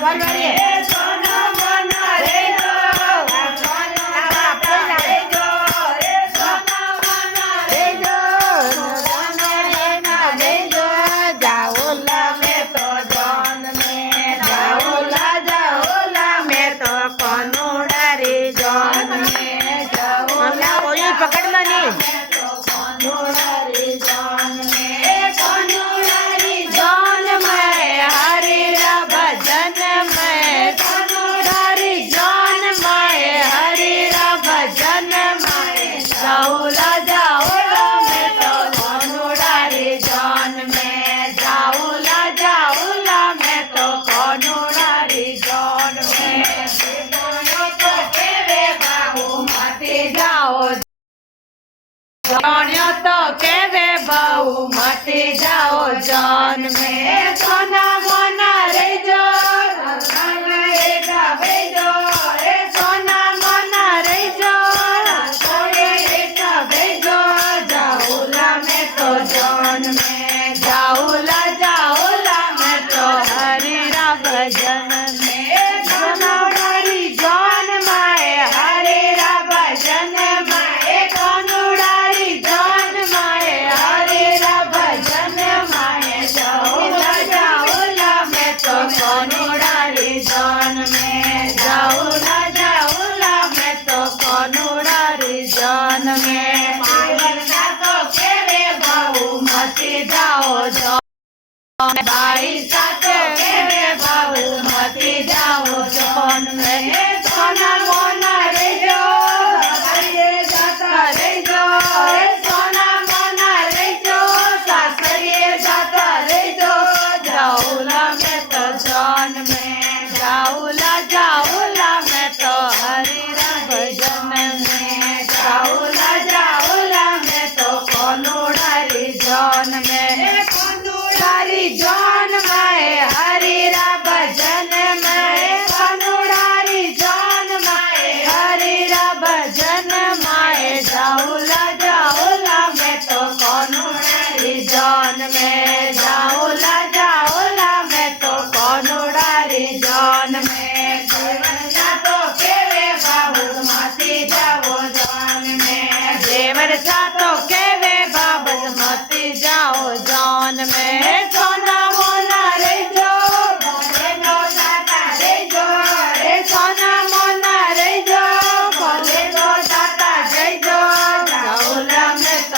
पकड़ लो नहीं तो केवे बहु मती जाओ जान में सोना मोना रे जो सोना मोना रे जो जाऊला में तो जान में जाऊला में तो हरिरा भजन में सोनाड़ी जान माए हरिरा भजन माए कोनुड़ारी जान माए हरिरा भजन माए जाऊला में तो कोनुड़ारी जान में जाऊला में तो कोनुड़ारी जान में तो केरे बहु मती जाओ जान भाई साथे केरे बहु मती जाओ जान में सोना मोना रे जो रे जो सोना मोना रे जो सासरिये जाता रे जो जाऊला में तो जान में जाऊला में तो हरिरा भजन में जाऊला में तो कोनुड़ारी जान में कोनुड़ारी जान में हरिरा भजन में कोनुड़ारी जान में हरिरा भजन में जाऊला में तो कोनुड़ारी जान में जाऊला में तो कोनुड़ारी जान में तो केवे बाबू माती जाओ जान में देवर सा तो